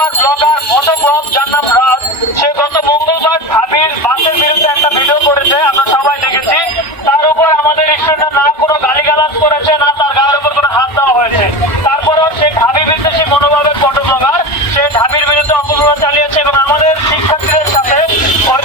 YouTuber blogger photograph যার নাম রাজ, সে গত মঙ্গলবার ঢাবির বাসের বিরুদ্ধে একটা ভিডিও করেছে, আমরা সবাই দেখেছি। তার উপর আমাদের স্টুডেন্টরা না কোনো গালিগালাজ করেছে, না তার গায়ের উপর কোনো হাত দেওয়া হয়েছে। তারপরেও সে ঢাবি বিদ্বেষী মনোভাবের ফটোগ্রাফার, সে ঢাবির বিরুদ্ধে অপপ্রচার চালিয়েছে এবং আমাদের শিক্ষার্থীদের সাথে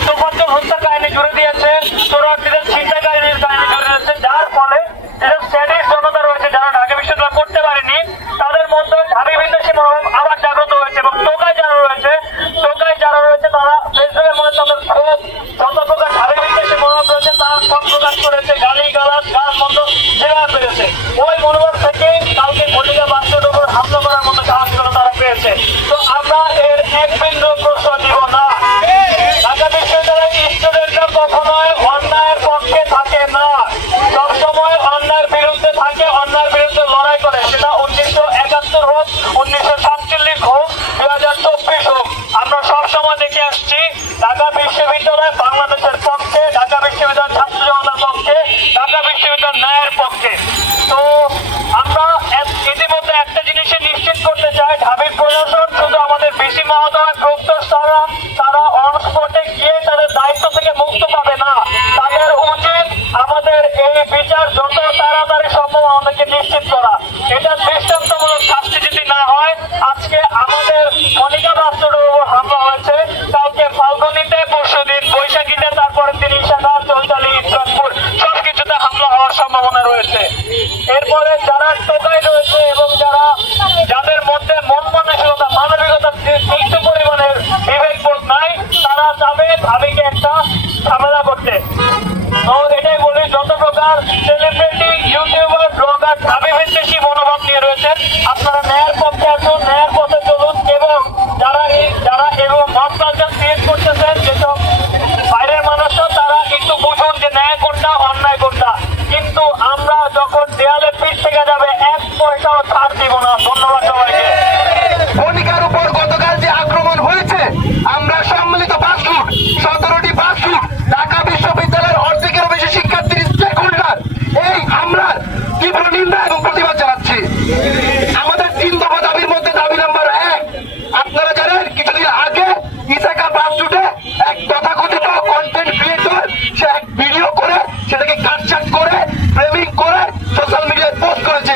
তোফাজ্জল হত্যা কাহিনী জুড়ে দিয়েছে, শরণার্থীদের ছিনতাইকারীর কাহিনী জুড়ে দিয়েছে, যার ফলে যেসব স্যাডিস্ট জনতা রয়েছে যারা ঢাকা বিশ্ববিদ্যালয় পড়তে পারেনি, তাদের মধ্যে ঢাবি বিদ্বেষী মনোভাব আবার জাগ্রত হয়েছে। এবং টোকায় যারা রয়েছে তারা ফেসবুকের মধ্যে তাদের ক্ষোভ, যত প্রকার ঢাবি বিদ্বেষী মনোভাব রয়েছে তারা সব প্রকাশ করেছে, গালিগালাজ গান মন্দ যেভাবে পেরেছে। ওই মনোভাব থেকে কালকে ঘটিকা বাসের উপর হামলা করার মতো সাহসিকতা তারা পেয়েছে। তো আমরা এর এক বিন্দু প্রশ্ন দিব না। ঢাকা বিশ্ববিদ্যালয়ের স্টুডেন্টরা কখনোই অন্যায়ের পক্ষে থাকে না, সবসময় অন্যায়ের বিরুদ্ধে থাকে, অন্যায়ের বিরুদ্ধে লড়াই করে। সেটা 1971 হোক, 1947 হোক, 2024 হোক, আমরা সবসময় দেখে আসছি ঢাকা বিশ্ববিদ্যালয় বাংলাদেশের পক্ষে, ঢাকা বিশ্ববিদ্যালয় ছাত্র জনতার পক্ষে, ঢাকা বিশ্ববিদ্যালয় ন্যায়ের পক্ষে। তো আমরা ইতিমধ্যে একটা জিনিসে নিশ্চিত করতে চাই, ঢাবির প্রশাসন শুধু আমাদের বিসি মহোদয় প্রক্টর তারা অন স্পটে গিয়ে তাদের দায়িত্ব থেকে মুক্ত পাবে না, তাদের উচিত আমাদের এই বিচার যত তাড়াতাড়ি সম্ভব আমাদেরকে নিশ্চিত করা। এটা দৃষ্টান্তমূলক শাস্তি যদি না হয়, আজকে আমাদের কণিকা বাস্তুর উপর হামলা হয়েছে, কালকে ফাল্গুনিতে, পরশুদিন বৈশাখীতে, তারপরের দিন ইশাখা, চৌতালি, ইসলামপুর সবকিছুতে হামলা হওয়ার সম্ভাবনা রয়েছে। এরপরে যারা টোকাই রয়েছে এবং যাদের মধ্যে মন মানসিকতা, মানবিকতা কিছু পরিমাণের বিবেকবোধ নাই, তারা যাবে ঢাবিকে একটা ঝামেলা করতে। তো এটাই বলি, যত প্রকার সেলিব্রিটি, ইউটিউবার, ব্লগার ঢাবি বিদ্বেষী মনোভাব নিয়ে রয়েছেন, আপনারা ন্যায়ের পক্ষে আসুন, ন্যায়ের পথে চলুন। এবং যারা এবং মব কালচার ক্রিয়েট করতেছেন যেসব বাইরের মানুষরা, তারা একটু বুঝুন যে ন্যায় কোনটা, অন্যায় কোনটা। কিন্তু আমরা যখন দেয়ালে পিঠ থেকে যাবে, এক পয়সাও ছাড় দিব না। ধন্যবাদ সবাইকে। কণিকার উপর গতকাল যে আক্রমণ হয়েছে, আমরা সম্মিলিত বাস রুট, 17টি বাস রুট, ঢাকা বিশ্ববিদ্যালয়ের অর্ধেকেরও বেশি শিক্ষার্থীর স্টেক হোল্ডার এই হামলার তীব্র নিন্দা এবং প্রতিবাদ জানাচ্ছি। আমাদের 3 দফা দাবির মধ্যে দাবি নাম্বার 1, আপনারা জানেন কিছুদিন আগে ইসাকা বাস রুটে এক তথাকথিত কন্টেন্ট ক্রিয়েটর সে এক ভিডিও করে সেটাকে কাটছাট করে ফ্রেমিং করে সোশ্যাল মিডিয়ায় পোস্ট করেছে।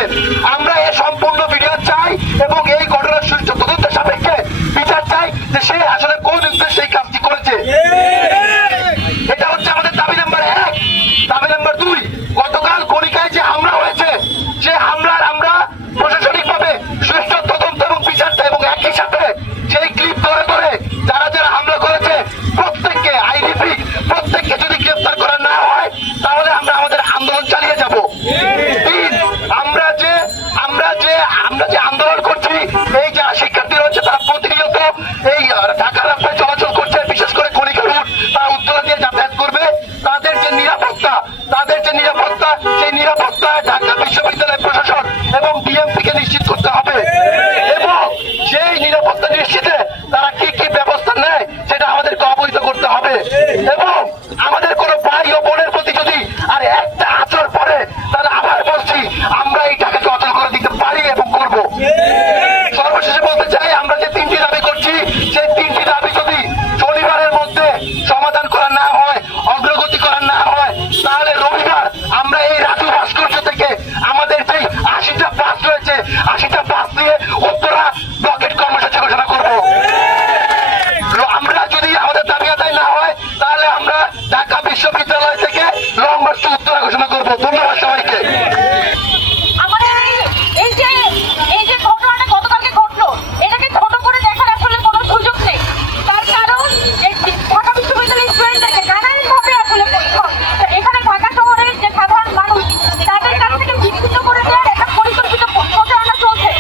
আমরা এই সম্পূর্ণ ভিডিও চাই এবং এই ঘটনার তদন্ত সাপেক্ষে বিচার চাই যে সে আসলে কোন উদ্দেশ্যে এই কাজটি করেছে। এটা হচ্ছে আমাদের দাবি নাম্বার 1। দাবি নাম্বার 2, গতকাল কণিকায় যে হামলা হয়েছে, সে হামলার আমরা প্রশাসনিকভাবে সুষ্ঠু তদন্ত এবং বিচার চাই এবং একই সাথে সেই ক্লিপ ধরে ধরে যারা যারা হামলা করেছে প্রত্যেককে, প্রত্যেককে যদি গ্রেফতার করা না হয় তাহলে আমরা আমাদের আন্দোলন চালিয়ে যাব। 3, আমরা যে আন্দোলন করছি, এই যারা শিক্ষার্থী রয়েছে তারা প্রতিনিয়ত এই ঢাকা রাস্তায় চলাচল করছে, বিশেষ করে কণিকা রুট, তারা উত্তরা দিয়ে যাতায়াত করবে। তাদের যে নিরাপত্তা সেই নিরাপত্তা ঢাকা বিশ্ববিদ্যালয় প্রশাসন এবং ডিএমপি কে নিশ্চিত করতে হবে এবং সেই নিরাপত্তা নিশ্চিতে তারা কি কি ব্যবস্থা নেয় সেটা আমাদেরকে অবহিত করতে হবে। এবং আমাদের কোনো ভাই ও বোনের প্রতি যদি আর একটা আচর পড়ে, তাহলে আবার বলছি আমরা এই ঢাকাকে অচল করে দিতে পারি এবং করব। সর্বশেষে বলতে চাই, আমরা যে 3টি দাবি করছি, সেই 3টি দাবি যদি শনিবারের মধ্যে সমাধান করা না হয়, অগ্রগতি করা না হয়, তাহলে রবিবার আমরা এই রাজু ভাস্কর্য থেকে আমাদের যে 80টা বাস রয়েছে, 80টা বাস নিয়ে উত্তরা ব্লকেট কর্মসূচি ঘোষণা করব। আমরা যদি আমাদের দাবি আদায় না হয়, তাহলে আমরা ঢাকা বিশ্ববিদ্যালয় থেকে লং মার্চ উত্তরা ঘোষণা করব। ধন্যবাদ সবাইকে। আমাদের এই যে ঘটনাটা গতকালকে ঘটলো, এটাকে ছোট করে দেখার আসলে কোনো সুযোগ নেই। তার কারণ ঢাকা বিশ্ববিদ্যালয়ের স্টুডেন্টদেরকে নানানভাবে আসলে এখানে ঢাকা শহরের যে সাধারণ মানুষ, তাদের কাছ থেকে বিচ্ছিন্ন করে দেওয়ার একটা পরিকল্পিত প্রচারণা চলছে।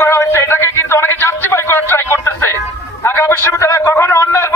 করা হয়েছে, এটাকে কিন্তু অনেকে জাস্টিফাই করার ট্রাই করতেছে। ঢাকা বিশ্ববিদ্যালয় কখনো অন্যায়ের